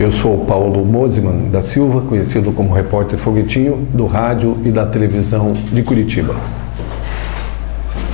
Eu sou o Paulo Mosiman da Silva, conhecido como repórter Foguetinho, do rádio e da televisão de Curitiba.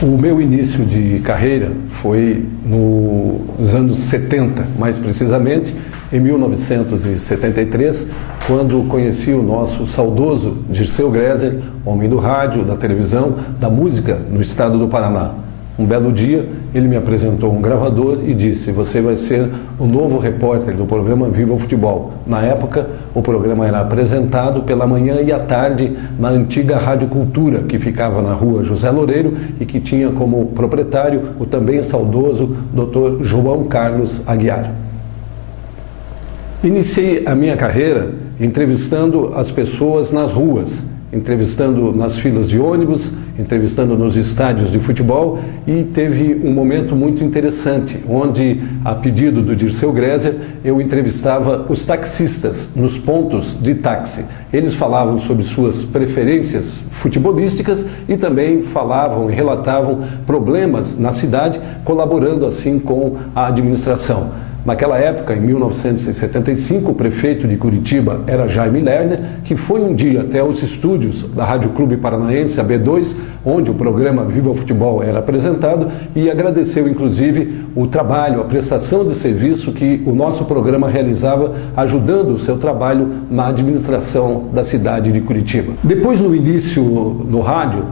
O meu início de carreira foi nos anos 70, mais precisamente em 1973, quando conheci o nosso saudoso Dirceu Gresser, homem do rádio, da televisão, da música no estado do Paraná. Um belo dia, ele me apresentou um gravador e disse: você vai ser o novo repórter do programa Viva o Futebol. Na época, o programa era apresentado pela manhã e à tarde na antiga Rádio Cultura, que ficava na rua José Loureiro e que tinha como proprietário o também saudoso Dr. João Carlos Aguiar. Iniciei a minha carreira entrevistando as pessoas nas ruas, entrevistando nas filas de ônibus, entrevistando nos estádios de futebol, e teve um momento muito interessante, onde, a pedido do Dirceu Gresser, eu entrevistava os taxistas nos pontos de táxi. Eles falavam sobre suas preferências futebolísticas e também falavam e relatavam problemas na cidade, colaborando assim com a administração. Naquela época, em 1975, o prefeito de Curitiba era Jaime Lerner, que foi um dia até os estúdios da Rádio Clube Paranaense, a B2, onde o programa Viva o Futebol era apresentado, e agradeceu, inclusive, o trabalho, a prestação de serviço que o nosso programa realizava, ajudando o seu trabalho na administração da cidade de Curitiba. Depois, no início no rádio,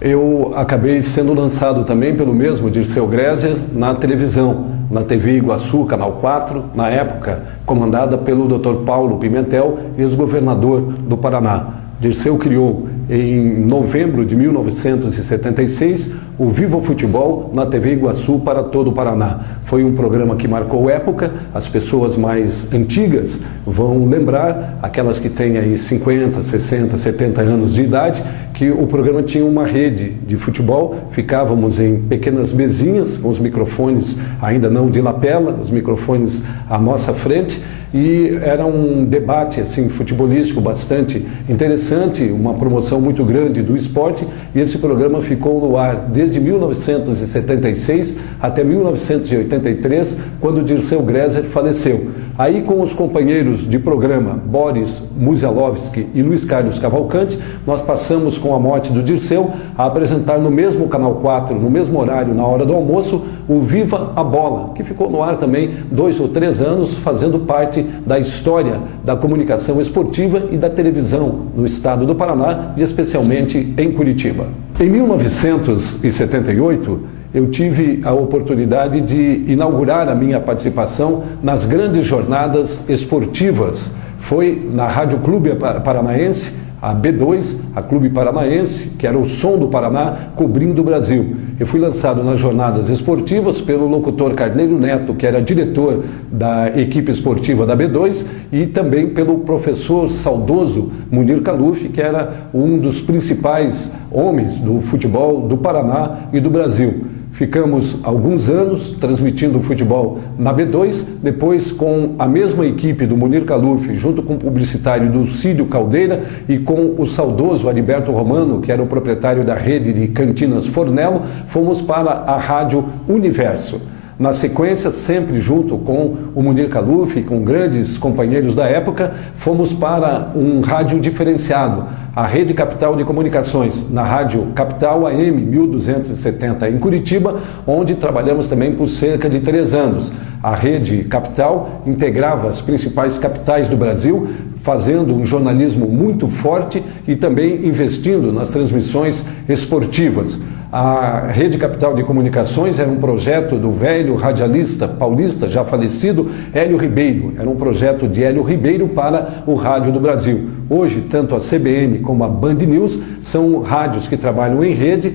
eu acabei sendo lançado também pelo mesmo Dirceu Gresser na televisão, na TV Iguaçu, Canal 4, na época comandada pelo Dr. Paulo Pimentel, ex-governador do Paraná. Dirceu criou, em novembro de 1976, o Viva o Futebol na TV Iguaçu para todo o Paraná. Foi um programa que marcou época, as pessoas mais antigas vão lembrar, aquelas que têm aí 50, 60, 70 anos de idade, que o programa tinha uma rede de futebol, ficávamos em pequenas mesinhas com os microfones ainda não de lapela, os microfones à nossa frente, e era um debate assim futebolístico bastante interessante, uma promoção muito grande do esporte, e esse programa ficou no ar desde 1976 até 1983, quando Dirceu Gresser faleceu. Aí, com os companheiros de programa Boris Muzialowski e Luiz Carlos Cavalcante, nós passamos, com a morte do Dirceu, a apresentar no mesmo Canal 4, no mesmo horário, na hora do almoço, o Viva a Bola, que ficou no ar também 2 ou 3 anos, fazendo parte da história da comunicação esportiva e da televisão no estado do Paraná, e especialmente em Curitiba. Em 1978, eu tive a oportunidade de inaugurar a minha participação nas grandes jornadas esportivas. Foi na Rádio Clube Paranaense, a B2, a Clube Paranaense, que era o som do Paraná, cobrindo o Brasil. Eu fui lançado nas jornadas esportivas pelo locutor Carneiro Neto, que era diretor da equipe esportiva da B2, e também pelo professor saudoso Munir Khaluf, que era um dos principais homens do futebol do Paraná e do Brasil. Ficamos alguns anos transmitindo o futebol na B2, depois com a mesma equipe do Munir Khaluf, junto com o publicitário Dulcídio Caldeira e com o saudoso Heriberto Romano, que era o proprietário da rede de cantinas Fornello, fomos para a Rádio Universo. Na sequência, sempre junto com o Munir Khaluf e com grandes companheiros da época, fomos para um rádio diferenciado, a Rede Capital de Comunicações, na Rádio Capital AM 1270 em Curitiba, onde trabalhamos também por cerca de 3 anos. A Rede Capital integrava as principais capitais do Brasil, fazendo um jornalismo muito forte e também investindo nas transmissões esportivas. A Rede Capital de Comunicações era um projeto do velho radialista paulista, já falecido, Hélio Ribeiro. Era um projeto de Hélio Ribeiro para o rádio do Brasil. Hoje, tanto a CBN como a Band News são rádios que trabalham em rede,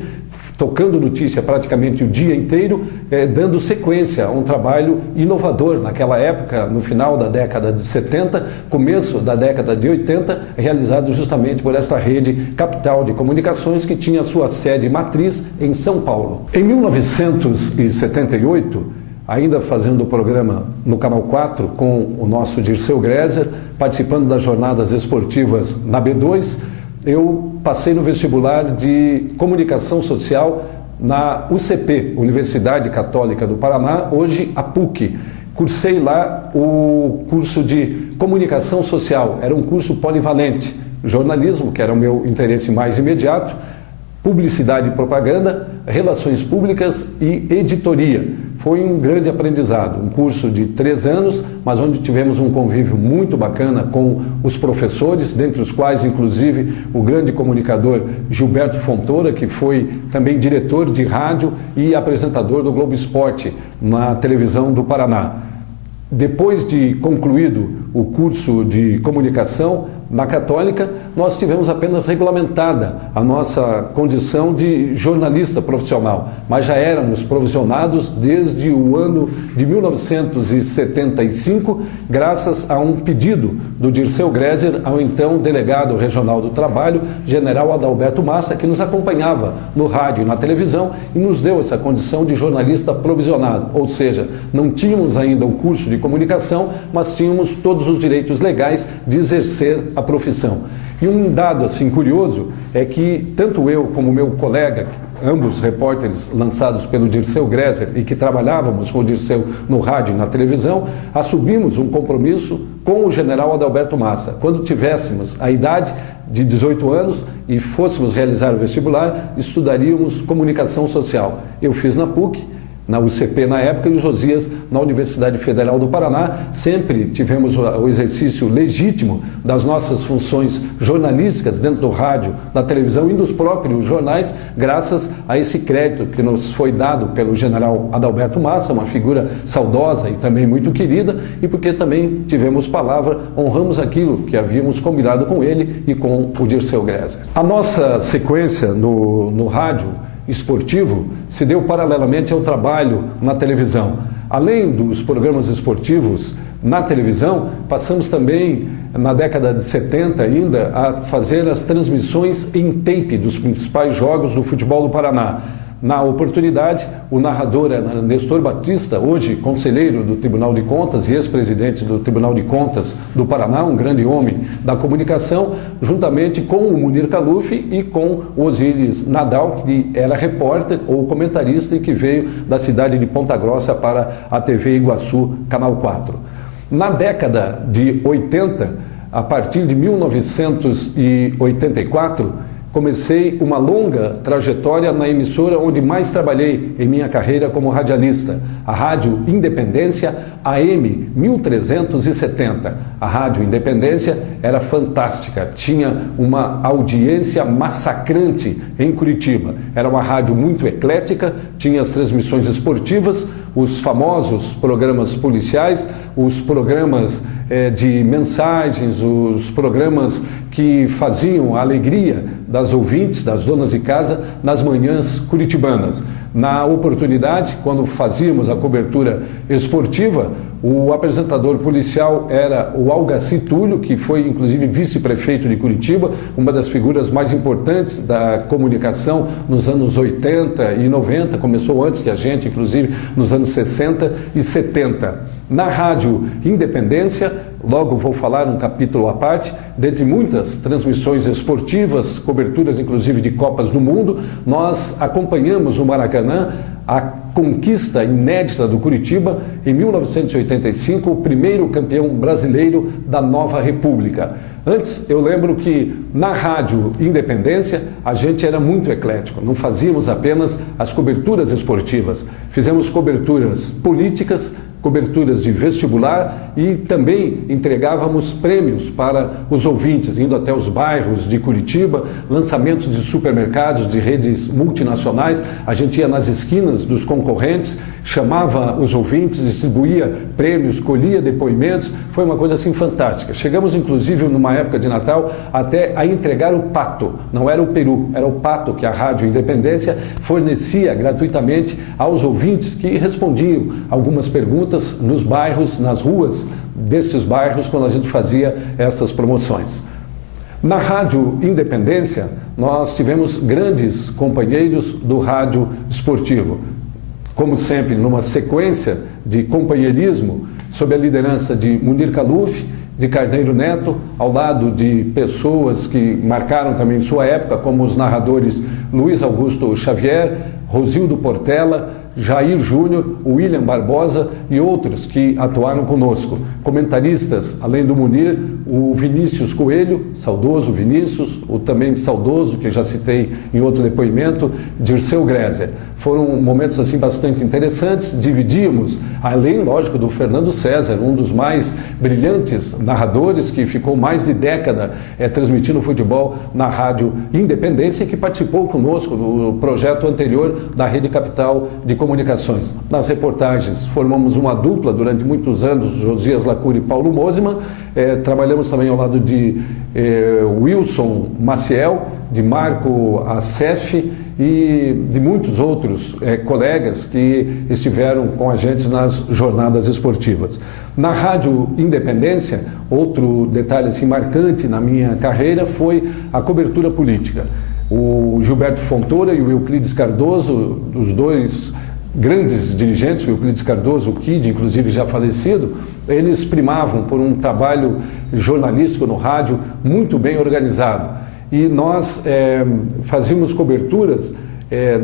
tocando notícia praticamente o dia inteiro, dando sequência a um trabalho inovador naquela época, no final da década de 70, começo da década de 80, realizado justamente por esta Rede Capital de Comunicações, que tinha sua sede matriz em São Paulo. Em 1978, ainda fazendo o programa no Canal 4 com o nosso Dirceu Gresser, participando das jornadas esportivas na B2, eu passei no vestibular de Comunicação Social na UCP, Universidade Católica do Paraná, hoje a PUC. cursei lá o curso de comunicação social, era um curso polivalente, jornalismo, que era o meu interesse mais imediato, publicidade e propaganda, relações públicas e editoria. Foi um grande aprendizado, um curso de 3 anos, mas onde tivemos um convívio muito bacana com os professores, dentre os quais, inclusive, o grande comunicador Gilberto Fontoura, que foi também diretor de rádio e apresentador do Globo Esporte na televisão do Paraná. Depois de concluído o curso de comunicação na Católica, nós tivemos apenas regulamentada a nossa condição de jornalista profissional, mas já éramos provisionados desde o ano de 1975, graças a um pedido do Dirceu Greser ao então delegado regional do trabalho, general Adalberto Massa, que nos acompanhava no rádio e na televisão e nos deu essa condição de jornalista provisionado, ou seja, não tínhamos ainda o curso de comunicação, mas tínhamos todos os direitos legais de exercer a profissão. E um dado assim curioso é que tanto eu como meu colega, ambos repórteres lançados pelo Dirceu Greser e que trabalhávamos com o Dirceu no rádio e na televisão, assumimos um compromisso com o general Adalberto Massa. Quando tivéssemos a idade de 18 anos e fôssemos realizar o vestibular, estudaríamos comunicação social. Eu fiz na PUC, na UCP na época, e o Josias na Universidade Federal do Paraná. Sempre tivemos o exercício legítimo das nossas funções jornalísticas dentro do rádio, da televisão e dos próprios jornais, graças a esse crédito que nos foi dado pelo general Adalberto Massa, uma figura saudosa e também muito querida, e porque também tivemos palavra, honramos aquilo que havíamos combinado com ele e com o Dirceu Greser. A nossa sequência no rádio esportivo se deu paralelamente ao trabalho na televisão. Além dos programas esportivos na televisão, passamos também, na década de 70 ainda, a fazer as transmissões em tape dos principais jogos do futebol do Paraná. Na oportunidade, o narrador era Nestor Batista, hoje conselheiro do Tribunal de Contas e ex-presidente do Tribunal de Contas do Paraná, um grande homem da comunicação, juntamente com o Munir Caluf e com o Osíris Nadal, que era repórter ou comentarista e que veio da cidade de Ponta Grossa para a TV Iguaçu, Canal 4. Na década de 80, a partir de 1984, comecei uma longa trajetória na emissora onde mais trabalhei em minha carreira como radialista, a Rádio Independência AM 1370. A Rádio Independência era fantástica, tinha uma audiência massacrante em Curitiba. Era uma rádio muito eclética, tinha as transmissões esportivas, os famosos programas policiais, os programas de mensagens, os programas que faziam a alegria das ouvintes, das donas de casa, nas manhãs curitibanas. Na oportunidade, quando fazíamos a cobertura esportiva, o apresentador policial era o Algaci Túlio, que foi inclusive vice-prefeito de Curitiba, uma das figuras mais importantes da comunicação nos anos 80 e 90, começou antes que a gente, inclusive nos anos 60 e 70. Na Rádio Independência, logo vou falar um capítulo à parte, dentre muitas transmissões esportivas, coberturas inclusive de Copas do Mundo, nós acompanhamos o Maracanã, a conquista inédita do Curitiba, em 1985, o primeiro campeão brasileiro da nova República. Antes, eu lembro que na Rádio Independência a gente era muito eclético, não fazíamos apenas as coberturas esportivas, fizemos coberturas políticas, coberturas de vestibular e também entregávamos prêmios para os ouvintes, indo até os bairros de Curitiba, lançamentos de supermercados, de redes multinacionais. A gente ia nas esquinas dos concorrentes, chamava os ouvintes, distribuía prêmios, colhia depoimentos. Foi uma coisa assim fantástica. Chegamos inclusive numa época de Natal até a entregar o pato. Não era o peru, era o pato que a Rádio Independência fornecia gratuitamente aos ouvintes que respondiam algumas perguntas nos bairros, nas ruas desses bairros, quando a gente fazia essas promoções. Na Rádio Independência, nós tivemos grandes companheiros do rádio esportivo. Como sempre, numa sequência de companheirismo, sob a liderança de Munir Caluf, de Carneiro Neto, ao lado de pessoas que marcaram também sua época, como os narradores Luiz Augusto Xavier, Rosildo Portela, Jair Júnior, o William Barbosa e outros que atuaram conosco. Comentaristas, além do Munir, o Vinícius Coelho, saudoso Vinícius, o também saudoso, que já citei em outro depoimento, Dirceu Greser. Foram momentos assim bastante interessantes, dividíamos, além, lógico, do Fernando César, um dos mais brilhantes narradores que ficou mais de década transmitindo futebol na Rádio Independência e que participou conosco do projeto anterior da Rede Capital de Comunicações. Nas reportagens, formamos uma dupla durante muitos anos, Josias Lacuri e Paulo Mosman. Trabalhamos também ao lado de Wilson Maciel, de Marco Acef e de muitos outros colegas que estiveram com a gente nas jornadas esportivas. Na Rádio Independência, outro detalhe assim, marcante na minha carreira foi a cobertura política. O Gilberto Fontoura e o Euclides Cardoso, os dois grandes dirigentes, o Euclides Cardoso, o Kid, inclusive já falecido, eles primavam por um trabalho jornalístico no rádio muito bem organizado. E nós fazíamos coberturas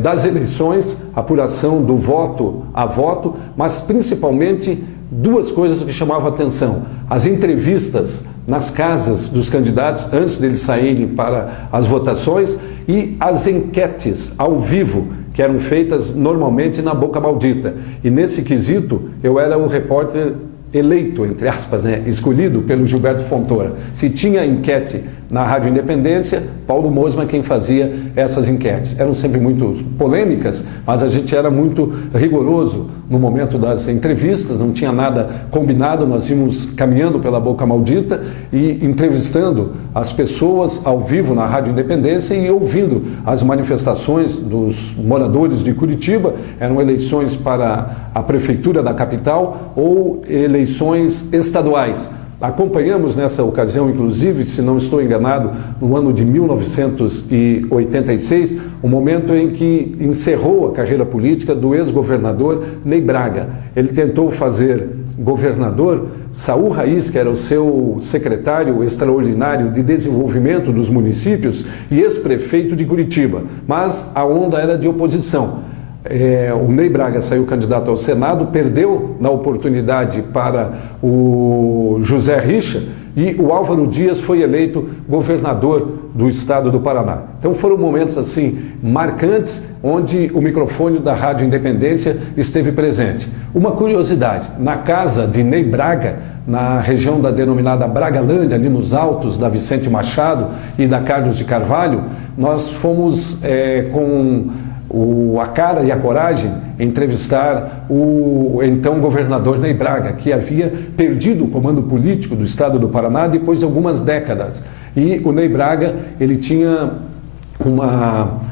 das eleições, apuração do voto a voto, mas principalmente duas coisas que chamavam a atenção: as entrevistas nas casas dos candidatos antes deles saírem para as votações e as enquetes ao vivo, que eram feitas normalmente na Boca Maldita. E nesse quesito eu era o repórter eleito, entre aspas, escolhido pelo Gilberto Fontoura. Se tinha enquete na Rádio Independência, Paulo Mosman quem fazia essas enquetes. Eram sempre muito polêmicas, mas a gente era muito rigoroso no momento das entrevistas, não tinha nada combinado, nós íamos caminhando pela Boca Maldita e entrevistando as pessoas ao vivo na Rádio Independência e ouvindo as manifestações dos moradores de Curitiba. Eram eleições para a prefeitura da capital ou eleições estaduais. Acompanhamos nessa ocasião, inclusive, se não estou enganado, no ano de 1986, o momento em que encerrou a carreira política do ex-governador Ney Braga. Ele tentou fazer governador Saul Raiz, que era o seu secretário extraordinário de desenvolvimento dos municípios e ex-prefeito de Curitiba, mas a onda era de oposição. O Ney Braga saiu candidato ao Senado, perdeu na oportunidade para o José Richa e o Álvaro Dias foi eleito governador do estado do Paraná. Então foram momentos assim marcantes onde o microfone da Rádio Independência esteve presente. Uma curiosidade, na casa de Ney Braga, na região da denominada Bragalândia, ali nos altos da Vicente Machado e da Carlos de Carvalho, nós fomos com a cara e a coragem entrevistar o então governador Ney Braga, que havia perdido o comando político do estado do Paraná depois de algumas décadas. E o Ney Braga, ele tinha uma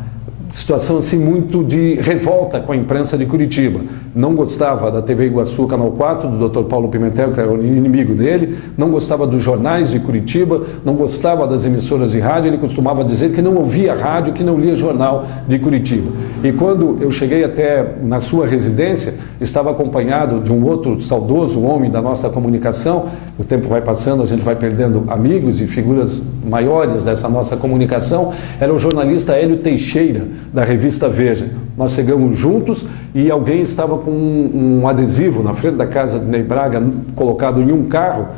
situação assim muito de revolta com a imprensa de Curitiba. Não gostava da TV Iguaçu Canal 4, do Dr. Paulo Pimentel, que era o inimigo dele, não gostava dos jornais de Curitiba, não gostava das emissoras de rádio. Ele costumava dizer que não ouvia rádio, que não lia jornal de Curitiba. E quando eu cheguei até na sua residência, estava acompanhado de um outro saudoso homem da nossa comunicação. O tempo vai passando, a gente vai perdendo amigos e figuras maiores dessa nossa comunicação. Era o jornalista Hélio Teixeira, da revista Veja. Nós chegamos juntos e alguém estava com um adesivo na frente da casa de Ney Braga, colocado em um carro,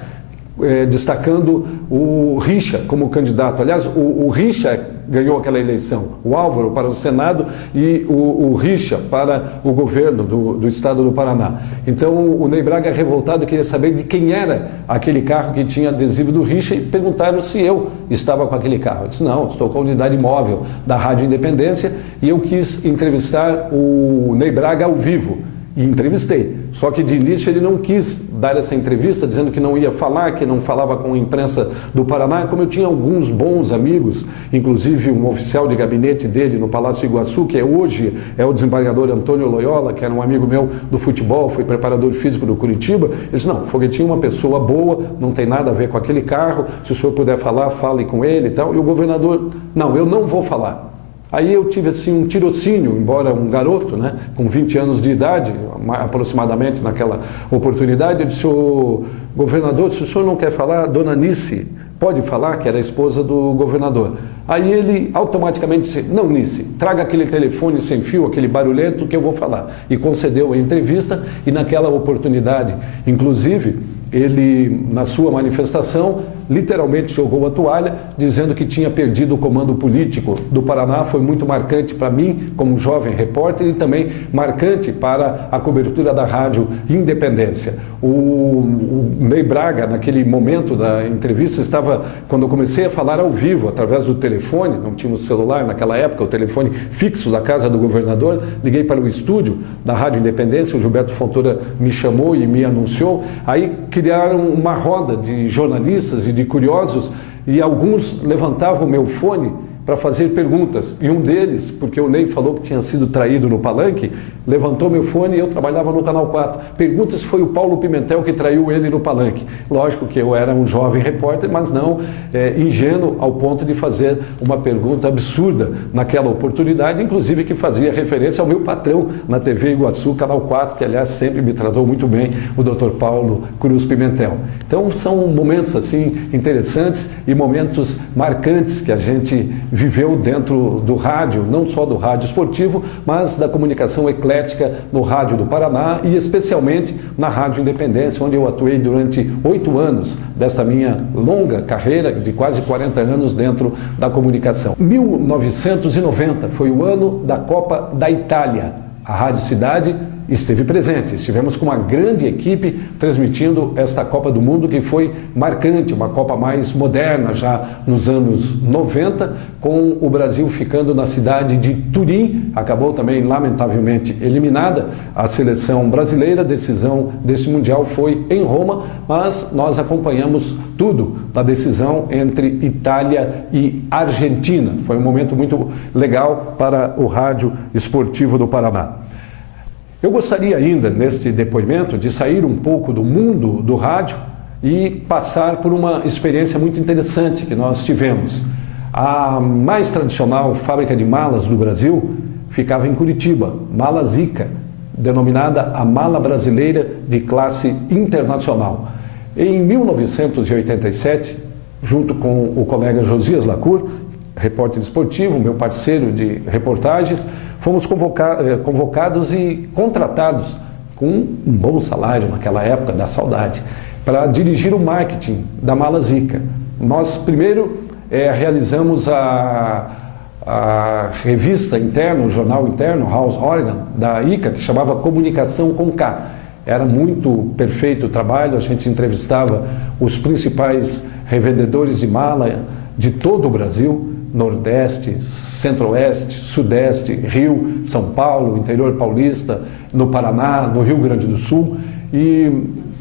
destacando o Richa como candidato. Aliás, o Richa ganhou aquela eleição, o Álvaro para o Senado e o Richa para o governo do estado do Paraná. Então o Ney Braga, revoltado, queria saber de quem era aquele carro que tinha adesivo do Richa e perguntaram se eu estava com aquele carro. Eu disse: não, estou com a unidade móvel da Rádio Independência e eu quis entrevistar o Ney Braga ao vivo. E entrevistei, só que de início ele não quis dar essa entrevista, dizendo que não ia falar, que não falava com a imprensa do Paraná. Como eu tinha alguns bons amigos, inclusive um oficial de gabinete dele no Palácio Iguaçu, que hoje é o desembargador Antônio Loyola, que era um amigo meu do futebol, foi preparador físico do Curitiba, ele disse: não, Foguetinho é uma pessoa boa, não tem nada a ver com aquele carro, se o senhor puder falar, fale com ele e tal. E o governador: não, eu não vou falar. Aí eu tive assim um tirocínio, embora um garoto, com 20 anos de idade, aproximadamente naquela oportunidade. Eu disse: ô governador, se o senhor não quer falar, dona Nice pode falar, que era a esposa do governador. Aí ele automaticamente disse, não, Nice, traga aquele telefone sem fio, aquele barulhento que eu vou falar. E concedeu a entrevista e naquela oportunidade, inclusive, ele, na sua manifestação, literalmente jogou a toalha, dizendo que tinha perdido o comando político do Paraná. Foi muito marcante para mim, como jovem repórter, e também marcante para a cobertura da Rádio Independência. O Ney Braga, naquele momento da entrevista, estava, quando eu comecei a falar ao vivo, através do telefone, não tínhamos celular naquela época, o telefone fixo da casa do governador, liguei para o estúdio da Rádio Independência, o Gilberto Fontoura me chamou e me anunciou, aí criaram uma roda de jornalistas e de curiosos e alguns levantavam o meu fone para fazer perguntas. E um deles, porque o Ney falou que tinha sido traído no palanque, levantou meu fone e eu trabalhava no Canal 4. Pergunta se foi o Paulo Pimentel que traiu ele no palanque. Lógico que eu era um jovem repórter, mas não ingênuo ao ponto de fazer uma pergunta absurda naquela oportunidade, inclusive que fazia referência ao meu patrão na TV Iguaçu, Canal 4, que aliás sempre me tratou muito bem, o Dr. Paulo Cruz Pimentel. Então são momentos assim interessantes e momentos marcantes que a gente viveu dentro do rádio, não só do rádio esportivo, mas da comunicação eclética no rádio do Paraná e especialmente na Rádio Independência, onde eu atuei durante 8 anos desta minha longa carreira de quase 40 anos dentro da comunicação. 1990 foi o ano da Copa da Itália. A Rádio Cidade esteve presente, estivemos com uma grande equipe transmitindo esta Copa do Mundo que foi marcante, uma Copa mais moderna já nos anos 90, com o Brasil ficando na cidade de Turim, acabou também lamentavelmente eliminada a seleção brasileira, a decisão desse Mundial foi em Roma, mas nós acompanhamos tudo da decisão entre Itália e Argentina, foi um momento muito legal para o rádio esportivo do Paraná. Eu gostaria ainda, neste depoimento, de sair um pouco do mundo do rádio e passar por uma experiência muito interessante que nós tivemos. A mais tradicional fábrica de malas do Brasil ficava em Curitiba, Malas Ica, denominada a mala brasileira de classe internacional. Em 1987, junto com o colega Josias Lacour, repórter esportivo, meu parceiro de reportagens, fomos convocados e contratados com um bom salário naquela época, da saudade, para dirigir o marketing da Malas Ica. Nós primeiro realizamos a revista interna, o jornal interno, House Organ, da Ica, que chamava Comunicação com K. Era muito perfeito o trabalho, a gente entrevistava os principais revendedores de mala de todo o Brasil, Nordeste, Centro-Oeste, Sudeste, Rio, São Paulo, interior paulista, no Paraná, no Rio Grande do Sul, e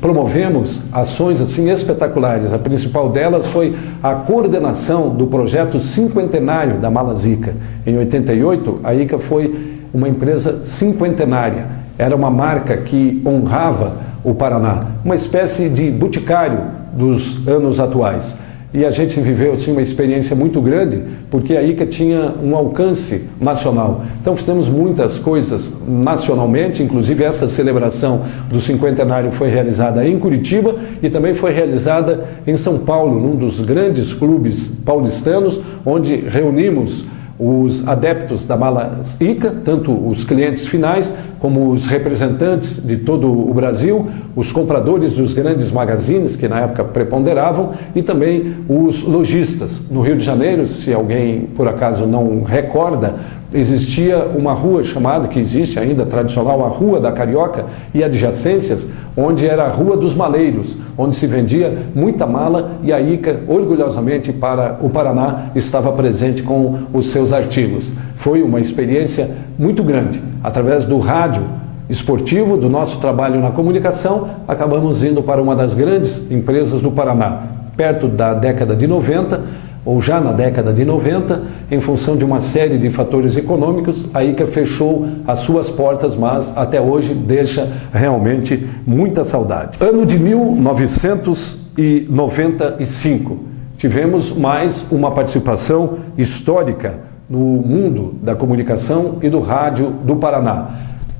promovemos ações assim espetaculares. A principal delas foi a coordenação do projeto cinquentenário da Malas Ica. Em 88, a Ica foi uma empresa cinquentenária. Era uma marca que honrava o Paraná, uma espécie de boticário dos anos atuais. E a gente viveu assim, uma experiência muito grande, porque a Ica tinha um alcance nacional. Então fizemos muitas coisas nacionalmente, inclusive essa celebração do cinquentenário foi realizada em Curitiba e também foi realizada em São Paulo, num dos grandes clubes paulistanos, onde reunimos os adeptos da Malas Ica, tanto os clientes finais como os representantes de todo o Brasil, os compradores dos grandes magazines que na época preponderavam e também os lojistas. No Rio de Janeiro, se alguém por acaso não recorda, existia uma rua chamada, que existe ainda, tradicional, a Rua da Carioca e adjacências, onde era a Rua dos Maleiros, onde se vendia muita mala e a Ica, orgulhosamente para o Paraná, estava presente com os seus artigos. Foi uma experiência muito grande. Através do rádio esportivo, do nosso trabalho na comunicação, acabamos indo para uma das grandes empresas do Paraná. Perto da década de 90, ou já na década de 90, em função de uma série de fatores econômicos, a Ica fechou as suas portas, mas até hoje deixa realmente muita saudade. Ano de 1995, tivemos mais uma participação histórica no mundo da comunicação e do rádio do Paraná.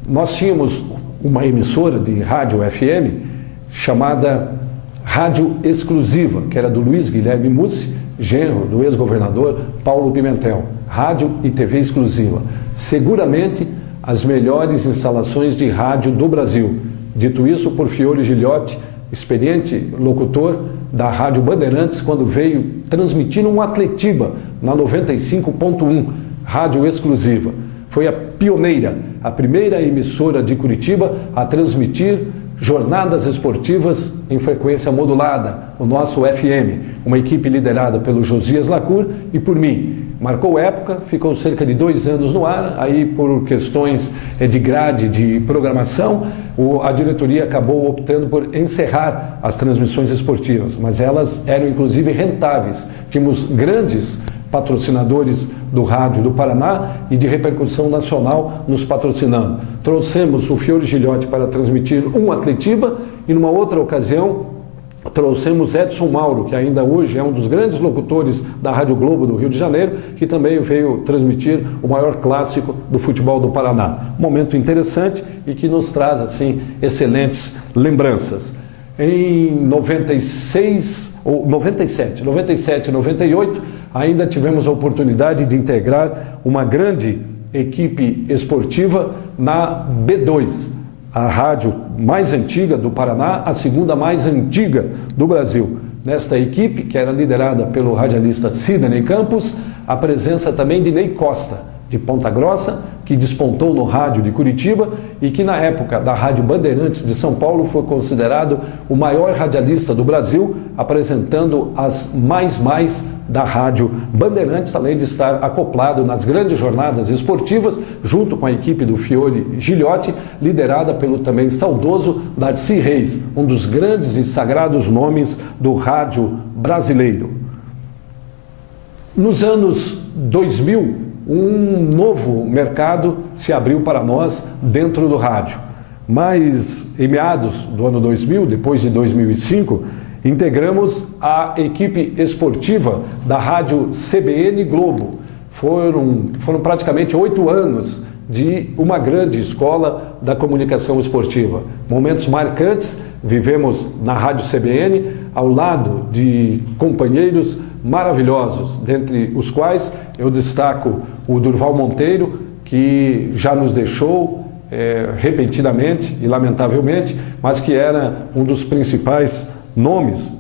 Nós tínhamos uma emissora de rádio FM chamada Rádio Exclusiva, que era do Luiz Guilherme Mussi, genro do ex-governador Paulo Pimentel. Rádio e TV Exclusiva. Seguramente as melhores instalações de rádio do Brasil. Dito isso por Fiore Gilhote, experiente locutor da Rádio Bandeirantes, quando veio transmitir um Atletiba na 95.1, Rádio Exclusiva. Foi a pioneira, a primeira emissora de Curitiba a transmitir jornadas esportivas em frequência modulada, o nosso FM, uma equipe liderada pelo Josias Lacour e por mim. Marcou época, ficou cerca de 2 anos no ar, aí por questões de grade de programação, a diretoria acabou optando por encerrar as transmissões esportivas, mas elas eram inclusive rentáveis. Tínhamos grandes patrocinadores do rádio do Paraná e de repercussão nacional nos patrocinando. Trouxemos o Fiore Gilhote para transmitir um Atletiba e numa outra ocasião trouxemos Edson Mauro, que ainda hoje é um dos grandes locutores da Rádio Globo do Rio de Janeiro, que também veio transmitir o maior clássico do futebol do Paraná. Momento interessante e que nos traz assim excelentes lembranças. Em 97 e 98, ainda tivemos a oportunidade de integrar uma grande equipe esportiva na B2, a rádio mais antiga do Paraná, a segunda mais antiga do Brasil. Nesta equipe, que era liderada pelo radialista Sidney Campos, a presença também de Ney Costa, de Ponta Grossa, que despontou no rádio de Curitiba e que na época da Rádio Bandeirantes de São Paulo foi considerado o maior radialista do Brasil, apresentando as mais da Rádio Bandeirantes, além de estar acoplado nas grandes jornadas esportivas, junto com a equipe do Fiore Gilhote, liderada pelo também saudoso Darcy Reis, um dos grandes e sagrados nomes do rádio brasileiro. Nos anos 2000, um novo mercado se abriu para nós dentro do rádio. Mas em meados do ano 2000, depois de 2005, integramos a equipe esportiva da rádio CBN Globo. Foram praticamente 8 anos de uma grande escola da comunicação esportiva. Momentos marcantes vivemos na rádio CBN, ao lado de companheiros maravilhosos, dentre os quais eu destaco o Durval Monteiro, que já nos deixou repentinamente e lamentavelmente, mas que era um dos principais nomes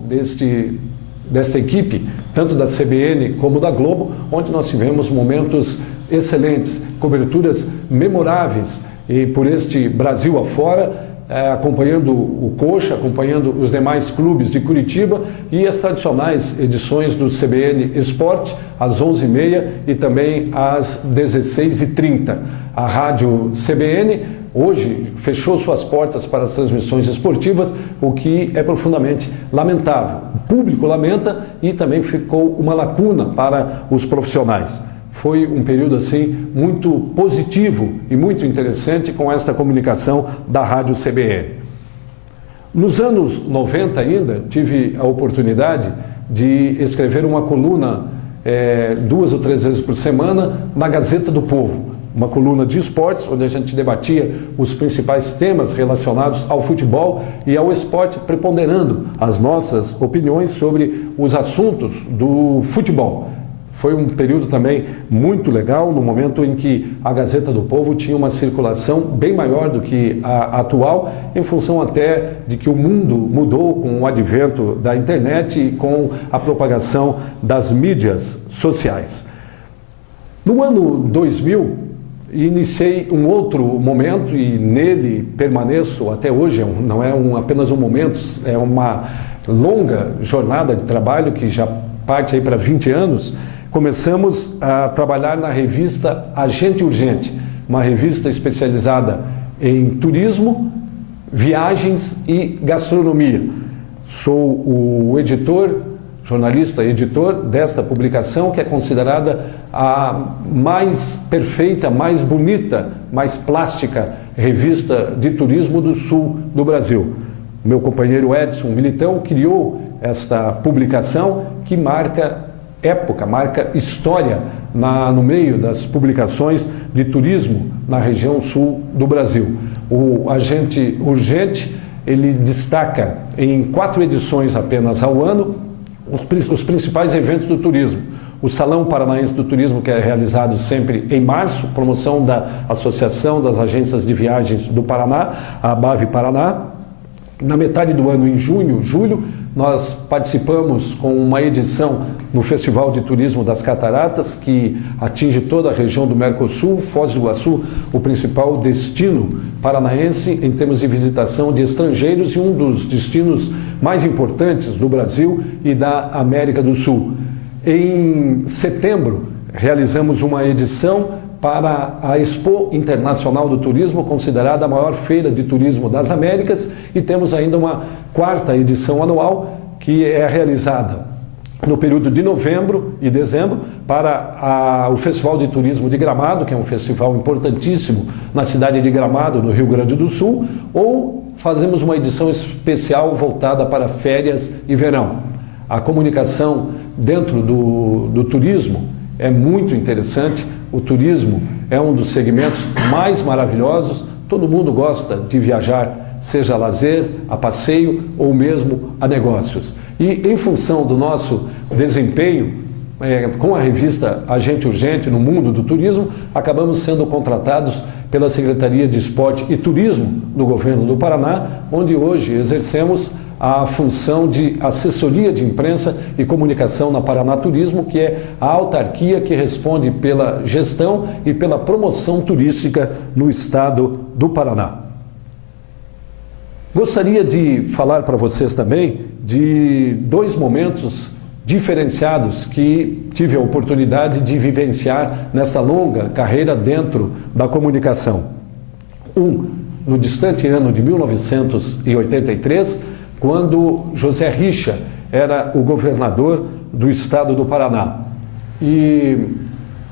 desta equipe, tanto da CBN como da Globo, onde nós tivemos momentos excelentes, coberturas memoráveis e por este Brasil afora, acompanhando o Coxa, acompanhando os demais clubes de Curitiba e as tradicionais edições do CBN Esporte, às 11h30 e também às 16h30. A rádio CBN hoje fechou suas portas para as transmissões esportivas, o que é profundamente lamentável. O público lamenta e também ficou uma lacuna para os profissionais. Foi um período assim muito positivo e muito interessante com esta comunicação da Rádio CBN. Nos anos 90 ainda, tive a oportunidade de escrever uma coluna 2 ou 3 vezes por semana na Gazeta do Povo, uma coluna de esportes, onde a gente debatia os principais temas relacionados ao futebol e ao esporte, preponderando as nossas opiniões sobre os assuntos do futebol. Foi um período também muito legal, no momento em que a Gazeta do Povo tinha uma circulação bem maior do que a atual, em função até de que o mundo mudou com o advento da internet e com a propagação das mídias sociais. No ano 2000, iniciei um outro momento e nele permaneço até hoje, não é apenas um momento, é uma longa jornada de trabalho que já parte aí para 20 anos. Começamos a trabalhar na revista Agente Urgente, uma revista especializada em turismo, viagens e gastronomia. Sou o jornalista editor desta publicação, que é considerada a mais perfeita, mais bonita, mais plástica revista de turismo do sul do Brasil. Meu companheiro Edson Militão criou esta publicação que marca época, marca história no meio das publicações de turismo na região sul do Brasil. O Agente Urgente ele destaca em 4 edições apenas ao ano os principais eventos do turismo. O Salão Paranaense do Turismo, que é realizado sempre em março, promoção da Associação das Agências de Viagens do Paraná, a ABAV Paraná. Na metade do ano, em junho, julho, nós participamos com uma edição no Festival de Turismo das Cataratas, que atinge toda a região do Mercosul, Foz do Iguaçu, o principal destino paranaense em termos de visitação de estrangeiros e um dos destinos mais importantes do Brasil e da América do Sul. Em setembro, realizamos uma edição para a Expo Internacional do Turismo, considerada a maior feira de turismo das Américas, e temos ainda uma 4ª edição anual, que é realizada no período de novembro e dezembro para o Festival de Turismo de Gramado, que é um festival importantíssimo na cidade de Gramado, no Rio Grande do Sul, ou fazemos uma edição especial voltada para férias e verão. A comunicação dentro do turismo é muito interessante. O turismo é um dos segmentos mais maravilhosos. Todo mundo gosta de viajar, seja a lazer, a passeio ou mesmo a negócios. E em função do nosso desempenho com a revista Agente Urgente no mundo do turismo, acabamos sendo contratados pela Secretaria de Esporte e Turismo do Governo do Paraná, onde hoje exercemos a função de assessoria de imprensa e comunicação na Paraná Turismo, que é a autarquia que responde pela gestão e pela promoção turística no estado do Paraná. Gostaria de falar para vocês também de 2 momentos diferenciados que tive a oportunidade de vivenciar nesta longa carreira dentro da comunicação. No distante ano de 1983, quando José Richa era o governador do estado do Paraná. E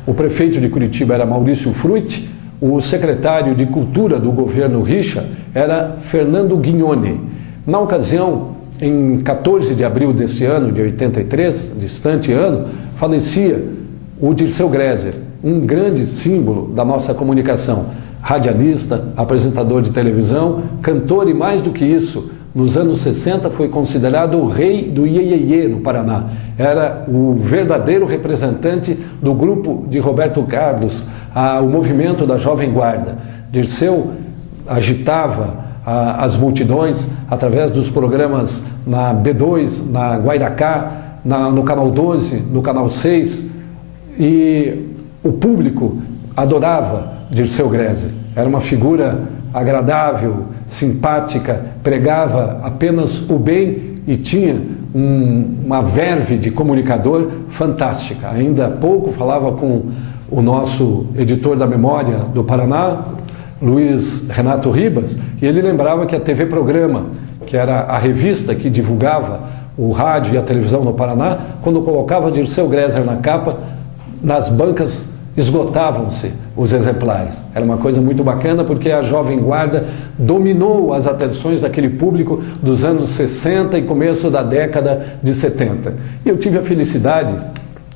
o prefeito de Curitiba era Maurício Fruit, o secretário de Cultura do governo Richa era Fernando Guignone. Na ocasião, em 14 de abril desse ano, de 83, distante ano, falecia o Dirceu Gréser, um grande símbolo da nossa comunicação. Radialista, apresentador de televisão, cantor e mais do que isso, nos anos 60 foi considerado o rei do iê-iê-iê no Paraná. Era o verdadeiro representante do grupo de Roberto Carlos, o movimento da Jovem Guarda. Dirceu agitava as multidões através dos programas na B2, na Guairacá, no Canal 12, no Canal 6, e o público adorava Dirceu Gréser. Era uma figura agradável, simpática, pregava apenas o bem e tinha uma verve de comunicador fantástica. Ainda há pouco falava com o nosso editor da memória do Paraná, Luiz Renato Ribas, e ele lembrava que a TV Programa, que era a revista que divulgava o rádio e a televisão no Paraná, quando colocava Dirceu Gréser na capa, nas bancas esgotavam-se os exemplares. Era uma coisa muito bacana, porque a Jovem Guarda dominou as atenções daquele público dos anos 60 e começo da década de 70. E eu tive a felicidade,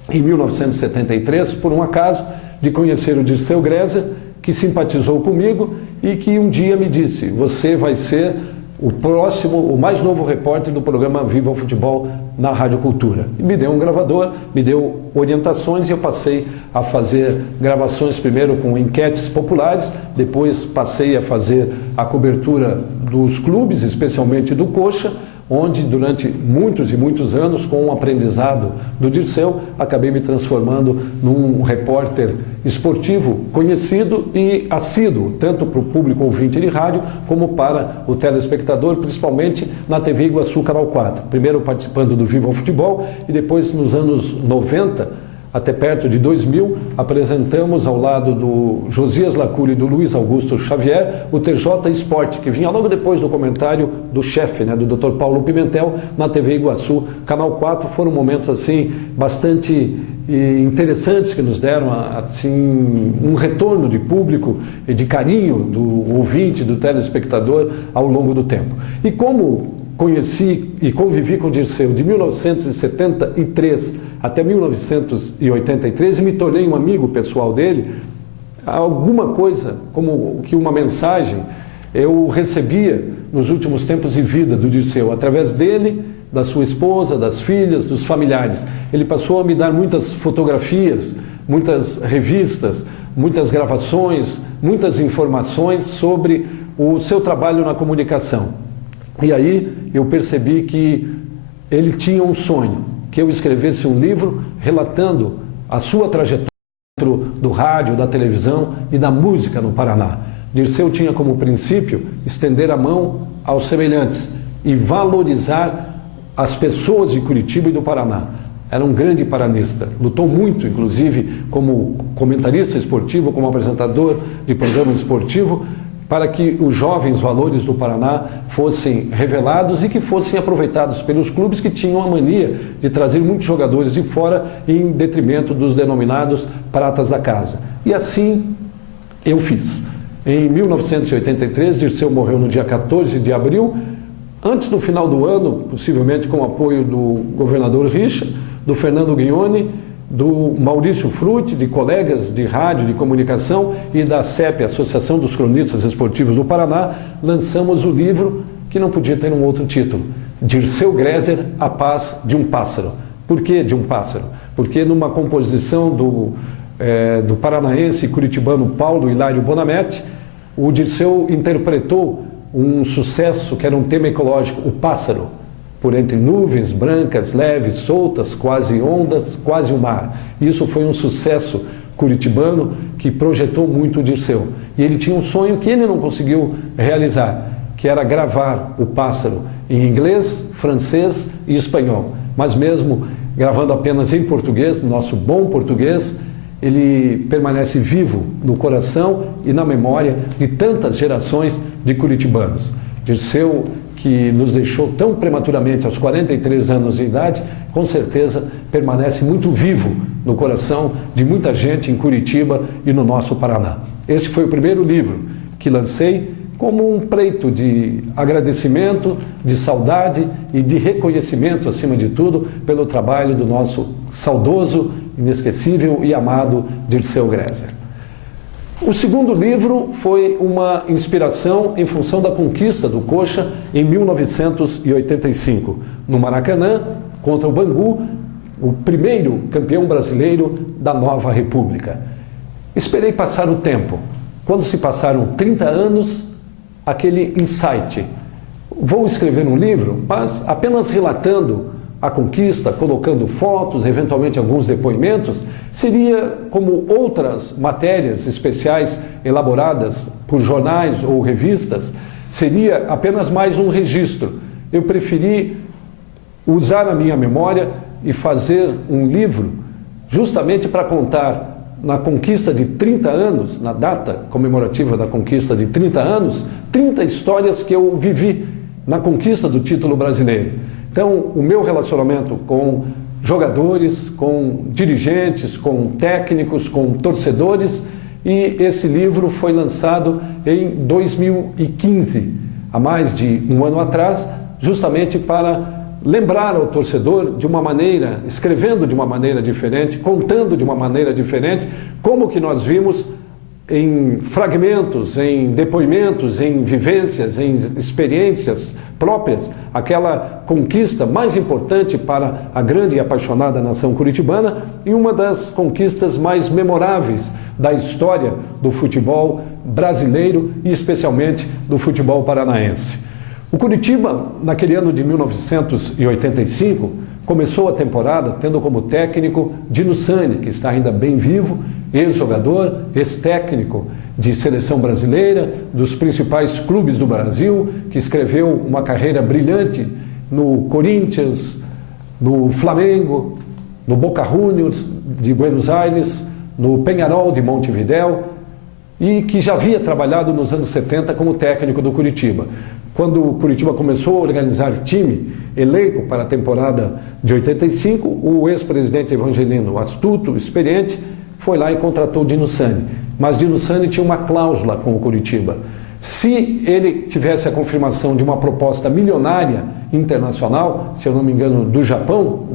em 1973, por um acaso, de conhecer o Dirceu Gréser, que simpatizou comigo e que um dia me disse: você vai ser o mais novo repórter do programa Viva o Futebol na Rádio Cultura. E me deu um gravador, me deu orientações e eu passei a fazer gravações primeiro com enquetes populares, depois passei a fazer a cobertura dos clubes, especialmente do Coxa, onde durante muitos e muitos anos, com o aprendizado do Dirceu, acabei me transformando num repórter esportivo conhecido e assíduo, tanto para o público ouvinte de rádio, como para o telespectador, principalmente na TV Iguaçu Canal 4. Primeiro participando do Viva o Futebol e depois, nos anos 90, até perto de 2000, apresentamos ao lado do Josias Lacuri e do Luiz Augusto Xavier o TJ Esporte, que vinha logo depois do comentário do chefe, do Dr. Paulo Pimentel, na TV Iguaçu Canal 4. Foram momentos assim bastante interessantes que nos deram assim um retorno de público e de carinho do ouvinte, do telespectador ao longo do tempo. E como conheci e convivi com o Dirceu de 1973 até 1983 e me tornei um amigo pessoal dele, alguma coisa como que uma mensagem eu recebia nos últimos tempos de vida do Dirceu, através dele, da sua esposa, das filhas, dos familiares. Ele passou a me dar muitas fotografias, muitas revistas, muitas gravações, muitas informações sobre o seu trabalho na comunicação. E aí eu percebi que ele tinha um sonho, que eu escrevesse um livro relatando a sua trajetória do rádio, da televisão e da música no Paraná. Dirceu tinha como princípio estender a mão aos semelhantes e valorizar as pessoas de Curitiba e do Paraná. Era um grande paranista, lutou muito, inclusive, como comentarista esportivo, como apresentador de programa esportivo, para que os jovens valores do Paraná fossem revelados e que fossem aproveitados pelos clubes que tinham a mania de trazer muitos jogadores de fora em detrimento dos denominados pratas da casa. E assim eu fiz. Em 1983, Dirceu morreu no dia 14 de abril, antes do final do ano, possivelmente com o apoio do governador Richa, do Fernando Guignoni, do Maurício Frutti, de colegas de rádio, de comunicação, e da CEP, Associação dos Cronistas Esportivos do Paraná, lançamos o livro que não podia ter um outro título, Dirceu Gräser, A Paz de um Pássaro. Por que de um pássaro? Porque numa composição do paranaense curitibano Paulo Hilário Bonamete, o Dirceu interpretou um sucesso que era um tema ecológico, o pássaro, por entre nuvens brancas, leves, soltas, quase ondas, quase o mar. Isso foi um sucesso curitibano que projetou muito o Dirceu. E ele tinha um sonho que ele não conseguiu realizar, que era gravar o pássaro em inglês, francês e espanhol. Mas mesmo gravando apenas em português, no nosso bom português, ele permanece vivo no coração e na memória de tantas gerações de curitibanos. Dirceu, que nos deixou tão prematuramente aos 43 anos de idade, com certeza permanece muito vivo no coração de muita gente em Curitiba e no nosso Paraná. Esse foi o primeiro livro que lancei como um pleito de agradecimento, de saudade e de reconhecimento, acima de tudo, pelo trabalho do nosso saudoso, inesquecível e amado Dirceu Gräser. O segundo livro foi uma inspiração em função da conquista do Coxa em 1985, no Maracanã, contra o Bangu, o primeiro campeão brasileiro da nova república. Esperei passar o tempo. Quando se passaram 30 anos, aquele insight. Vou escrever um livro, mas apenas relatando a conquista, colocando fotos, eventualmente alguns depoimentos, seria como outras matérias especiais elaboradas por jornais ou revistas, seria apenas mais um registro. Eu preferi usar a minha memória e fazer um livro justamente para contar na conquista de 30 anos, na data comemorativa da conquista de 30 anos, 30 histórias que eu vivi na conquista do título brasileiro. Então, o meu relacionamento com jogadores, com dirigentes, com técnicos, com torcedores, e esse livro foi lançado em 2015, há mais de um ano atrás, justamente para lembrar ao torcedor de uma maneira, escrevendo de uma maneira diferente, contando de uma maneira diferente, como que nós vimos em fragmentos, em depoimentos, em vivências, em experiências próprias, aquela conquista mais importante para a grande e apaixonada nação curitibana e uma das conquistas mais memoráveis da história do futebol brasileiro e especialmente do futebol paranaense. O Curitiba, naquele ano de 1985, começou a temporada tendo como técnico Dino Sani, que está ainda bem vivo, ex-jogador, ex-técnico de seleção brasileira, dos principais clubes do Brasil, que escreveu uma carreira brilhante no Corinthians, no Flamengo, no Boca Juniors de Buenos Aires, no Peñarol de Montevidéu, e que já havia trabalhado nos anos 70 como técnico do Curitiba. Quando o Curitiba começou a organizar time, elenco para a temporada de 85, o ex-presidente Evangelino, astuto, experiente, foi lá e contratou Dino Sani. Mas Dino Sani tinha uma cláusula com o Curitiba. Se ele tivesse a confirmação de uma proposta milionária internacional, se eu não me engano, do Japão,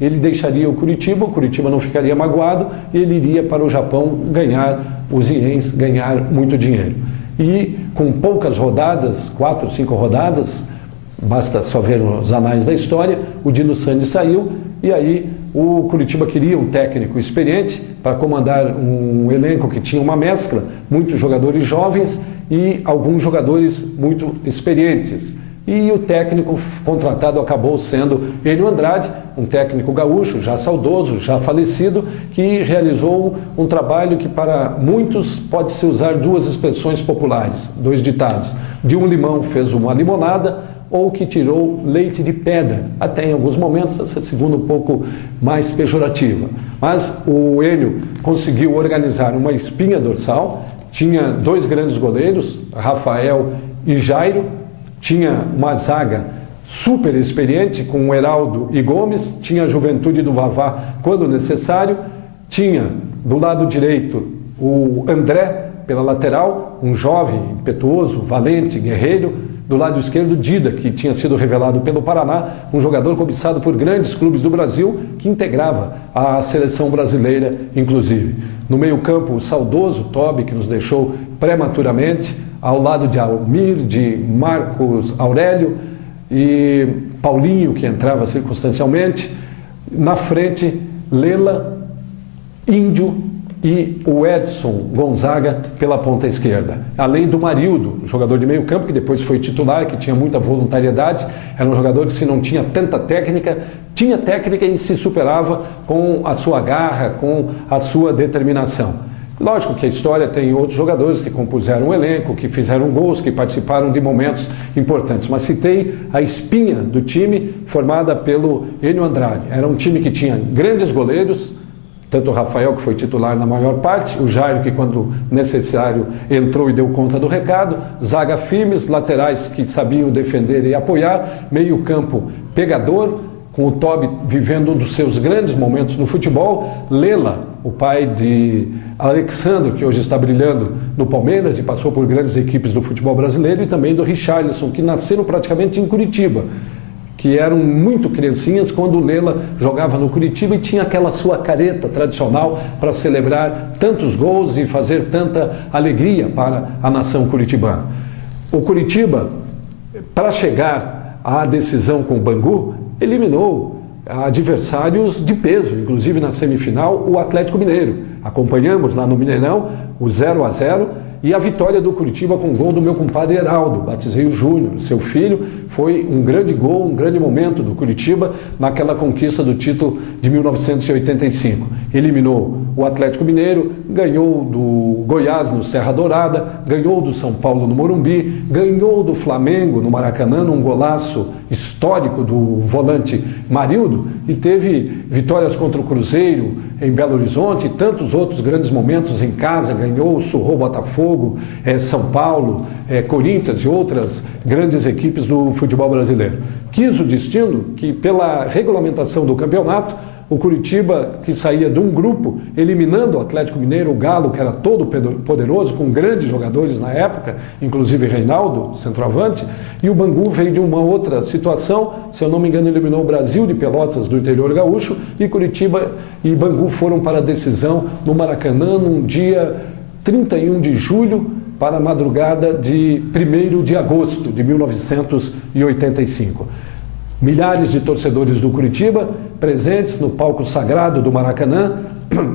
ele deixaria o Curitiba não ficaria magoado e ele iria para o Japão ganhar os iens, ganhar muito dinheiro. E com poucas rodadas, 4, 5 rodadas, basta só ver os anais da história, o Dino Sandi saiu e aí o Curitiba queria um técnico experiente para comandar um elenco que tinha uma mescla, muitos jogadores jovens e alguns jogadores muito experientes. E o técnico contratado acabou sendo Enio Andrade, um técnico gaúcho, já saudoso, já falecido, que realizou um trabalho que para muitos pode-se usar duas expressões populares, dois ditados. De um limão fez uma limonada, ou que tirou leite de pedra. Até em alguns momentos essa segunda um pouco mais pejorativa. Mas o Enio conseguiu organizar uma espinha dorsal, tinha 2 grandes goleiros, Rafael e Jairo, tinha uma zaga super experiente com o Heraldo e Gomes, tinha a juventude do Vavá quando necessário, tinha do lado direito o André pela lateral, um jovem, impetuoso, valente, guerreiro. Do lado esquerdo, Dida, que tinha sido revelado pelo Paraná, um jogador cobiçado por grandes clubes do Brasil, que integrava a seleção brasileira, inclusive. No meio-campo, o saudoso Tobi, que nos deixou prematuramente, ao lado de Almir, de Marcos Aurélio e Paulinho, que entrava circunstancialmente. Na frente, Lela, Índio e o Edson Gonzaga pela ponta esquerda. Além do Marildo, jogador de meio campo, que depois foi titular, que tinha muita voluntariedade, era um jogador que se não tinha tanta técnica, tinha técnica e se superava com a sua garra, com a sua determinação. Lógico que a história tem outros jogadores que compuseram o elenco, que fizeram gols, que participaram de momentos importantes, mas citei a espinha do time formada pelo Enio Andrade. Era um time que tinha grandes goleiros, tanto o Rafael, que foi titular na maior parte, o Jairo, que quando necessário entrou e deu conta do recado, zaga firmes, laterais que sabiam defender e apoiar, meio campo pegador, com o Tobi vivendo um dos seus grandes momentos no futebol, Lela, o pai de Alexandre, que hoje está brilhando no Palmeiras e passou por grandes equipes do futebol brasileiro, e também do Richarlison, que nasceram praticamente em Curitiba, que eram muito criancinhas quando o Lela jogava no Curitiba e tinha aquela sua careta tradicional para celebrar tantos gols e fazer tanta alegria para a nação curitibana. O Curitiba, para chegar à decisão com o Bangu, eliminou adversários de peso, inclusive na semifinal o Atlético Mineiro. Acompanhamos lá no Mineirão o 0-0 e a vitória do Curitiba com o gol do meu compadre Heraldo, batizei o Júnior, seu filho. Foi um grande gol, um grande momento do Curitiba naquela conquista do título de 1985. Eliminou o Atlético Mineiro, ganhou do Goiás no Serra Dourada, ganhou do São Paulo no Morumbi, ganhou do Flamengo no Maracanã, num golaço histórico do volante Marildo, e teve vitórias contra o Cruzeiro em Belo Horizonte e tantos outros grandes momentos em casa. Ganhou, surrou Botafogo, São Paulo, Corinthians e outras grandes equipes do futebol brasileiro. Quis o destino que, pela regulamentação do campeonato, o Curitiba, que saía de um grupo, eliminando o Atlético Mineiro, o Galo, que era todo poderoso, com grandes jogadores na época, inclusive Reinaldo, centroavante, e o Bangu veio de uma outra situação, se eu não me engano, eliminou o Brasil de Pelotas do interior gaúcho, e Curitiba e Bangu foram para a decisão no Maracanã, num dia 31 de julho, para a madrugada de 1º de agosto de 1985. Milhares de torcedores do Curitiba presentes no palco sagrado do Maracanã,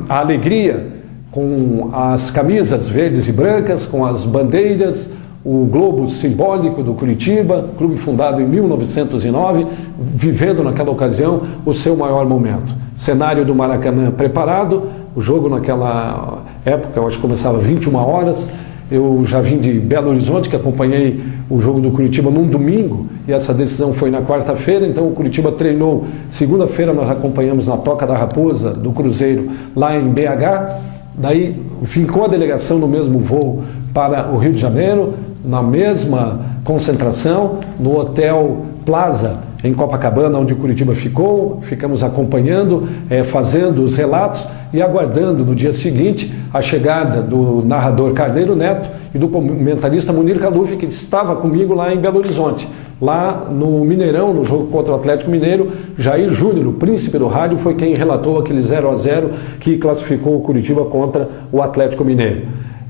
a alegria com as camisas verdes e brancas, com as bandeiras, o globo simbólico do Curitiba, clube fundado em 1909, vivendo naquela ocasião o seu maior momento. Cenário do Maracanã preparado, o jogo naquela época, eu acho que começava 21 horas, eu já vim de Belo Horizonte, que acompanhei o jogo do Curitiba num domingo, e essa decisão foi na quarta-feira, então o Curitiba treinou. Segunda-feira nós acompanhamos na Toca da Raposa, do Cruzeiro, lá em BH. Daí ficou a delegação no mesmo voo para o Rio de Janeiro, na mesma concentração, no Hotel Plaza, em Copacabana, onde o Curitiba ficou. Ficamos acompanhando, fazendo os relatos e aguardando no dia seguinte a chegada do narrador Carneiro Neto e do comentarista Munir Caluf, que estava comigo lá em Belo Horizonte. Lá no Mineirão, no jogo contra o Atlético Mineiro, Jair Júnior, o príncipe do rádio, foi quem relatou aquele 0-0 que classificou o Curitiba contra o Atlético Mineiro.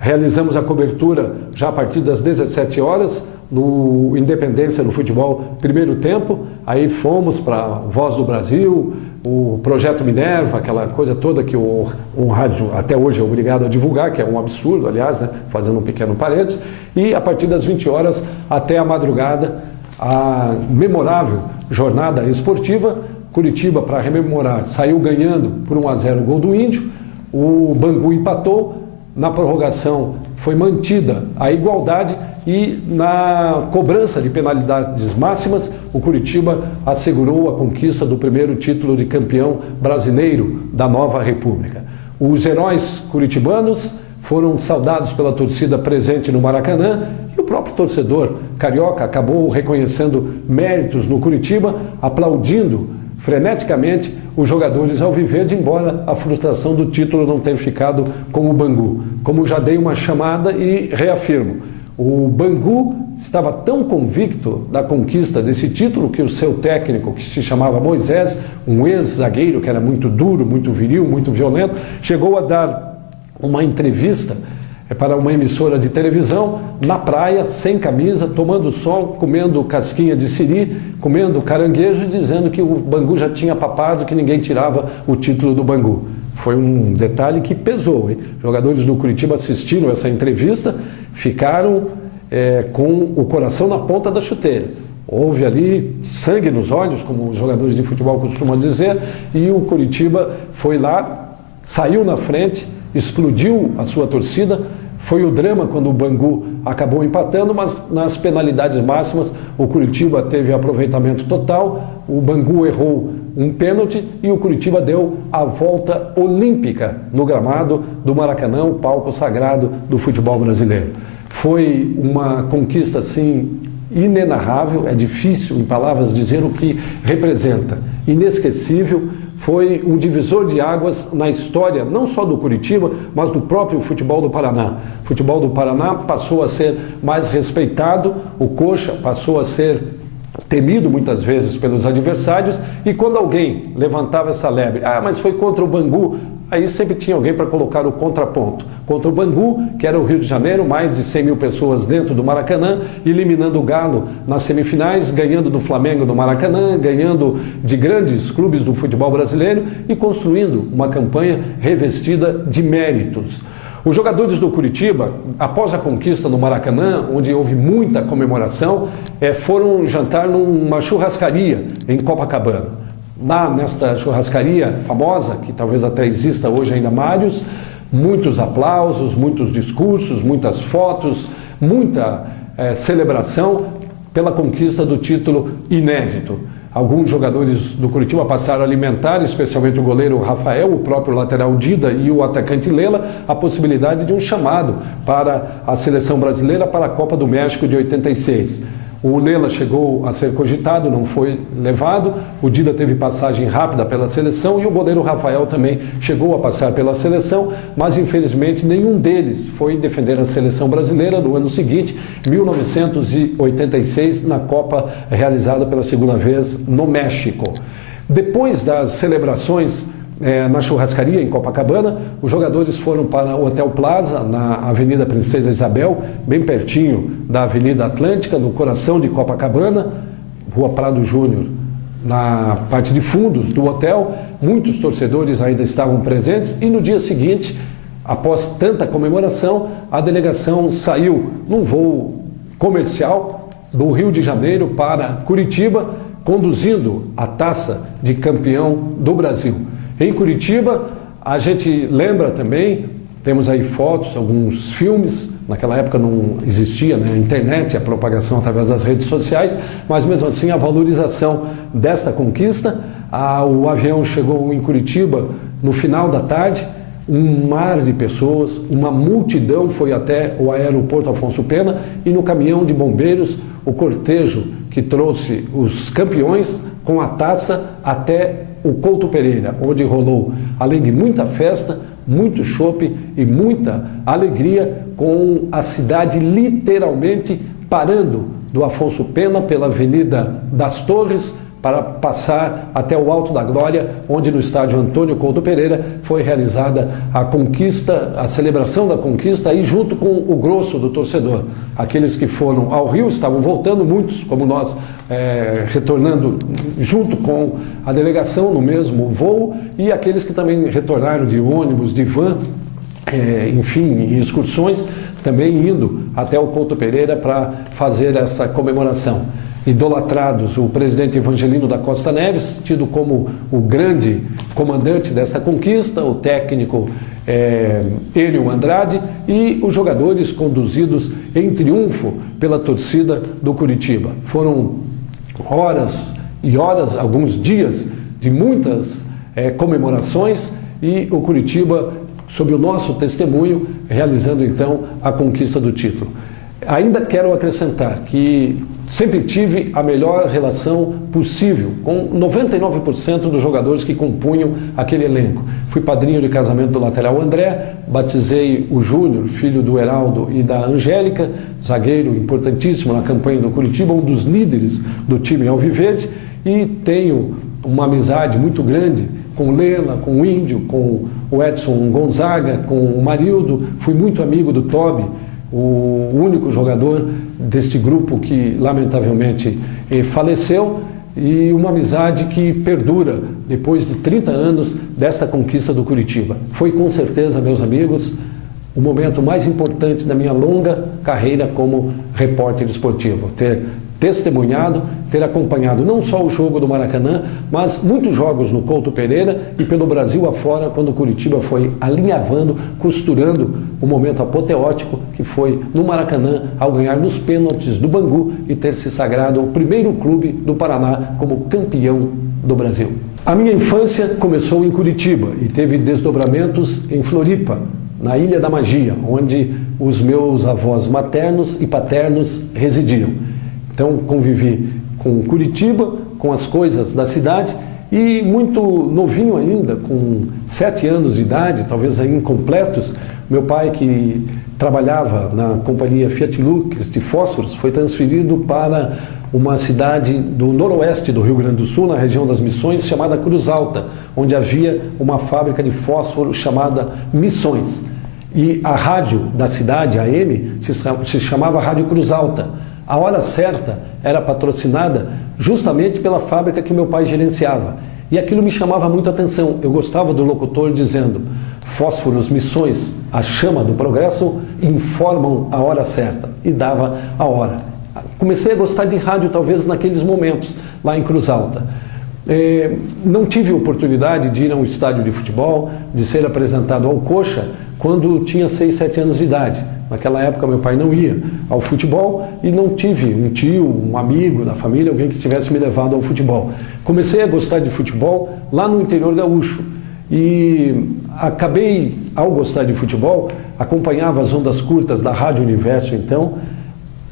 Realizamos a cobertura já a partir das 17 horas, no Independência no Futebol Primeiro Tempo. Aí fomos para Voz do Brasil, o Projeto Minerva, aquela coisa toda que o rádio até hoje é obrigado a divulgar, que é um absurdo, aliás, né? Fazendo um pequeno parênteses. E a partir das 20 horas até a madrugada, a memorável jornada esportiva. Curitiba, para rememorar, saiu ganhando por 1-0 o gol do Índio. O Bangu empatou. Na prorrogação foi mantida a igualdade e na cobrança de penalidades máximas, o Curitiba assegurou a conquista do primeiro título de campeão brasileiro da nova República. Os heróis curitibanos foram saudados pela torcida presente no Maracanã e o próprio torcedor carioca acabou reconhecendo méritos no Curitiba, aplaudindo freneticamente os jogadores alviverde, embora a frustração do título não ter ficado com o Bangu. Como já dei uma chamada e reafirmo, o Bangu estava tão convicto da conquista desse título que o seu técnico, que se chamava Moisés, um ex-zagueiro que era muito duro, muito viril, muito violento, chegou a dar uma entrevista para uma emissora de televisão, na praia, sem camisa, tomando sol, comendo casquinha de siri, comendo caranguejo e dizendo que o Bangu já tinha papado, que ninguém tirava o título do Bangu. Foi um detalhe que pesou, hein? Jogadores do Curitiba assistiram essa entrevista, ficaram com o coração na ponta da chuteira. Houve ali sangue nos olhos, como os jogadores de futebol costumam dizer, e o Curitiba foi lá, saiu na frente, explodiu a sua torcida. Foi o drama quando o Bangu acabou empatando, mas nas penalidades máximas o Curitiba teve aproveitamento total, o Bangu errou um pênalti e o Curitiba deu a volta olímpica no gramado do Maracanã, o palco sagrado do futebol brasileiro. Foi uma conquista assim inenarrável, é difícil em palavras dizer o que representa, inesquecível. Foi um divisor de águas na história, não só do Curitiba, mas do próprio futebol do Paraná. O futebol do Paraná passou a ser mais respeitado, o Coxa passou a ser temido muitas vezes pelos adversários, e quando alguém levantava essa lebre, mas foi contra o Bangu, aí sempre tinha alguém para colocar o contraponto. Contra o Bangu, que era o Rio de Janeiro, mais de 100 mil pessoas dentro do Maracanã, eliminando o Galo nas semifinais, ganhando do Flamengo no Maracanã, ganhando de grandes clubes do futebol brasileiro e construindo uma campanha revestida de méritos. Os jogadores do Curitiba, após a conquista no Maracanã, onde houve muita comemoração, foram jantar numa churrascaria em Copacabana. Lá nesta churrascaria famosa, que talvez até exista hoje ainda Mários, muitos aplausos, muitos discursos, muitas fotos, muita celebração pela conquista do título inédito. Alguns jogadores do Curitiba passaram a alimentar, especialmente o goleiro Rafael, o próprio lateral Dida e o atacante Lela, a possibilidade de um chamado para a seleção brasileira para a Copa do México de 86. O Lela chegou a ser cogitado, não foi levado. O Dida teve passagem rápida pela seleção e o goleiro Rafael também chegou a passar pela seleção, mas infelizmente nenhum deles foi defender a seleção brasileira no ano seguinte, 1986, na Copa realizada pela segunda vez no México. Depois das celebrações na churrascaria em Copacabana, os jogadores foram para o Hotel Plaza, na Avenida Princesa Isabel, bem pertinho da Avenida Atlântica, no coração de Copacabana, Rua Prado Júnior, na parte de fundos do hotel. Muitos torcedores ainda estavam presentes e no dia seguinte, após tanta comemoração, a delegação saiu num voo comercial do Rio de Janeiro para Curitiba, conduzindo a taça de campeão do Brasil. Em Curitiba, a gente lembra também, temos aí fotos, alguns filmes, naquela época não existia a internet, a propagação através das redes sociais, mas mesmo assim a valorização desta conquista. O avião chegou em Curitiba no final da tarde, um mar de pessoas, uma multidão foi até o aeroporto Afonso Pena e no caminhão de bombeiros, o cortejo que trouxe os campeões com a taça até o Couto Pereira, onde rolou, além de muita festa, muito chopp e muita alegria, com a cidade literalmente parando do Afonso Pena pela Avenida das Torres, para passar até o Alto da Glória, onde no estádio Antônio Couto Pereira foi realizada a conquista, a celebração da conquista, aí junto com o grosso do torcedor. Aqueles que foram ao Rio estavam voltando, muitos, como nós, retornando junto com a delegação no mesmo voo, e aqueles que também retornaram de ônibus, de van, enfim, em excursões, também indo até o Couto Pereira para fazer essa comemoração. Idolatrados, o presidente Evangelino da Costa Neves, tido como o grande comandante dessa conquista, o técnico Hélio Andrade, e os jogadores conduzidos em triunfo pela torcida do Curitiba. Foram horas e horas, alguns dias de muitas comemorações, e o Curitiba, sob o nosso testemunho, realizando então a conquista do título. Ainda quero acrescentar que sempre tive a melhor relação possível com 99% dos jogadores que compunham aquele elenco. Fui padrinho de casamento do lateral André, batizei o Júnior, filho do Heraldo e da Angélica, zagueiro importantíssimo na campanha do Curitiba, um dos líderes do time alviverde, e tenho uma amizade muito grande com o Lela, com o Índio, com o Edson Gonzaga, com o Marildo. Fui muito amigo do Tobi, o único jogador deste grupo que lamentavelmente faleceu, e uma amizade que perdura depois de 30 anos desta conquista do Curitiba. Foi com certeza, meus amigos, o momento mais importante da minha longa carreira como repórter esportivo. Ter testemunhado, ter acompanhado não só o jogo do Maracanã, mas muitos jogos no Couto Pereira e pelo Brasil afora, quando o Curitiba foi alinhavando, costurando o momento apoteótico que foi no Maracanã, ao ganhar nos pênaltis do Bangu e ter se sagrado o primeiro clube do Paraná como campeão do Brasil. A minha infância começou em Curitiba e teve desdobramentos em Floripa, na Ilha da Magia, onde os meus avós maternos e paternos residiam. Então convivi com Curitiba, com as coisas da cidade, e muito novinho ainda, com 7 anos de idade, talvez ainda incompletos, meu pai, que trabalhava na companhia Fiat Lux de fósforos, foi transferido para uma cidade do noroeste do Rio Grande do Sul, na região das Missões, chamada Cruz Alta, onde havia uma fábrica de fósforo chamada Missões. E a rádio da cidade, a AM, se chamava Rádio Cruz Alta. A Hora Certa era patrocinada justamente pela fábrica que meu pai gerenciava. E aquilo me chamava muito a atenção. Eu gostava do locutor dizendo: fósforos, Missões, a chama do progresso, informam a hora certa. E dava a hora. Comecei a gostar de rádio talvez naqueles momentos, lá em Cruz Alta. Não tive oportunidade de ir a um estádio de futebol, de ser apresentado ao Coxa, quando tinha 6, 7 anos de idade. Naquela época meu pai não ia ao futebol e não tive um tio, um amigo da família, alguém que tivesse me levado ao futebol. Comecei a gostar de futebol lá no interior gaúcho e acabei, ao gostar de futebol, acompanhava as ondas curtas da Rádio Universo então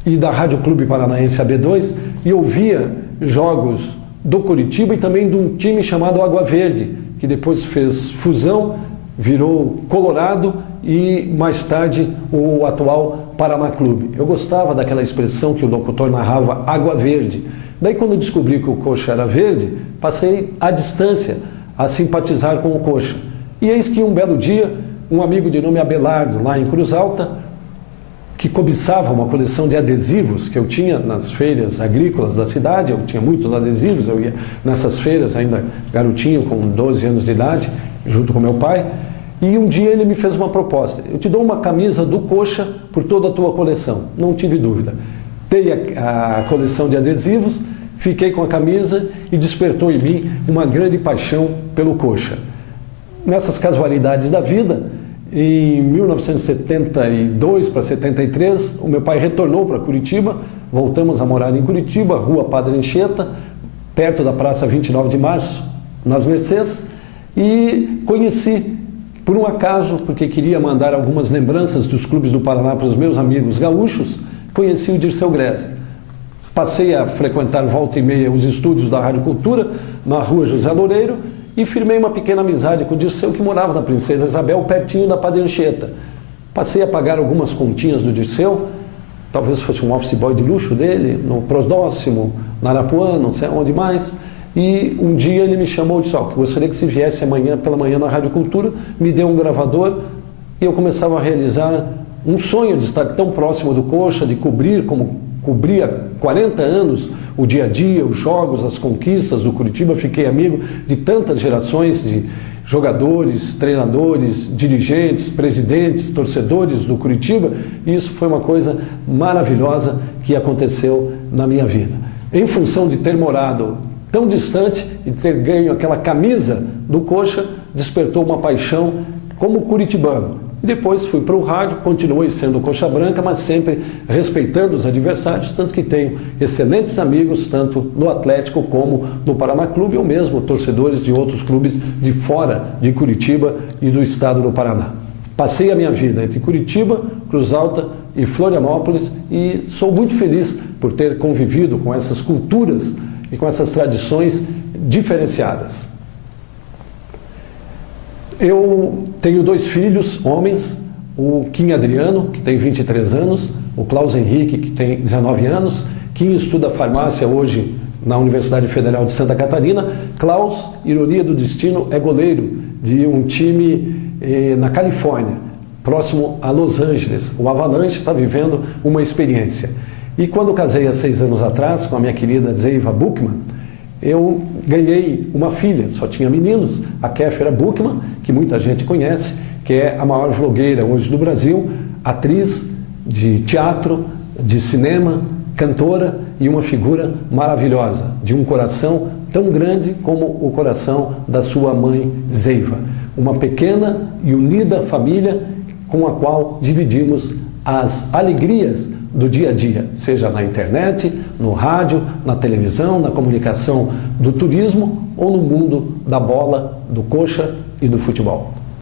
e da Rádio Clube Paranaense AB2 e ouvia jogos do Curitiba e também de um time chamado Água Verde, que depois fez fusão, virou Colorado e mais tarde o atual Paraná Clube. Eu gostava daquela expressão que o locutor narrava, Água Verde. Daí quando descobri que o Coxa era verde, passei à distância a simpatizar com o Coxa. E eis que um belo dia, um amigo de nome Abelardo, lá em Cruz Alta, que cobiçava uma coleção de adesivos que eu tinha nas feiras agrícolas da cidade, eu tinha muitos adesivos, eu ia nessas feiras ainda garotinho, com 12 anos de idade, junto com meu pai, e um dia ele me fez uma proposta: eu te dou uma camisa do Coxa por toda a tua coleção. Não tive dúvida. Dei a coleção de adesivos, fiquei com a camisa e despertou em mim uma grande paixão pelo Coxa. Nessas casualidades da vida, em 1972 para 73, o meu pai retornou para Curitiba, voltamos a morar em Curitiba, Rua Padre Anchieta, perto da Praça 29 de Março, nas Mercês, e conheci, por um acaso, porque queria mandar algumas lembranças dos clubes do Paraná para os meus amigos gaúchos, conheci o Dirceu Greze. Passei a frequentar volta e meia os estúdios da Rádio Cultura, na Rua José Loureiro, e firmei uma pequena amizade com o Dirceu, que morava na Princesa Isabel, pertinho da Padre Anchieta. Passei a pagar algumas continhas do Dirceu, talvez fosse um office boy de luxo dele, no Prodóximo, na Arapuã, não sei onde mais, E um dia ele me chamou e disse, que gostaria que você viesse amanhã pela manhã na Rádio Cultura, me deu um gravador e eu começava a realizar um sonho de estar tão próximo do Coxa, de cobrir, como cobria há 40 anos, o dia a dia, os jogos, as conquistas do Curitiba. Fiquei amigo de tantas gerações de jogadores, treinadores, dirigentes, presidentes, torcedores do Curitiba, e isso foi uma coisa maravilhosa que aconteceu na minha vida. Em função de ter morado tão distante e ter ganho aquela camisa do Coxa, despertou uma paixão como curitibano. E depois fui para o rádio, continuei sendo coxa branca, mas sempre respeitando os adversários, tanto que tenho excelentes amigos, tanto no Atlético como no Paraná Clube, ou mesmo torcedores de outros clubes de fora de Curitiba e do estado do Paraná. Passei a minha vida entre Curitiba, Cruz Alta e Florianópolis e sou muito feliz por ter convivido com essas culturas e com essas tradições diferenciadas. Eu tenho 2 filhos, homens, o Kim Adriano, que tem 23 anos, o Klaus Henrique, que tem 19 anos. Kim estuda farmácia hoje na Universidade Federal de Santa Catarina. Klaus, ironia do destino, é goleiro de um time na Califórnia, próximo a Los Angeles. O Avalanche está vivendo uma experiência. E quando casei há 6 anos atrás com a minha querida Zeiva Buchmann, eu ganhei uma filha, só tinha meninos, a Kéfera Buchmann, que muita gente conhece, que é a maior vlogueira hoje do Brasil, atriz de teatro, de cinema, cantora e uma figura maravilhosa, de um coração tão grande como o coração da sua mãe Zeiva. Uma pequena e unida família com a qual dividimos as alegrias do dia a dia, seja na internet, no rádio, na televisão, na comunicação do turismo ou no mundo da bola, do coxa e do futebol.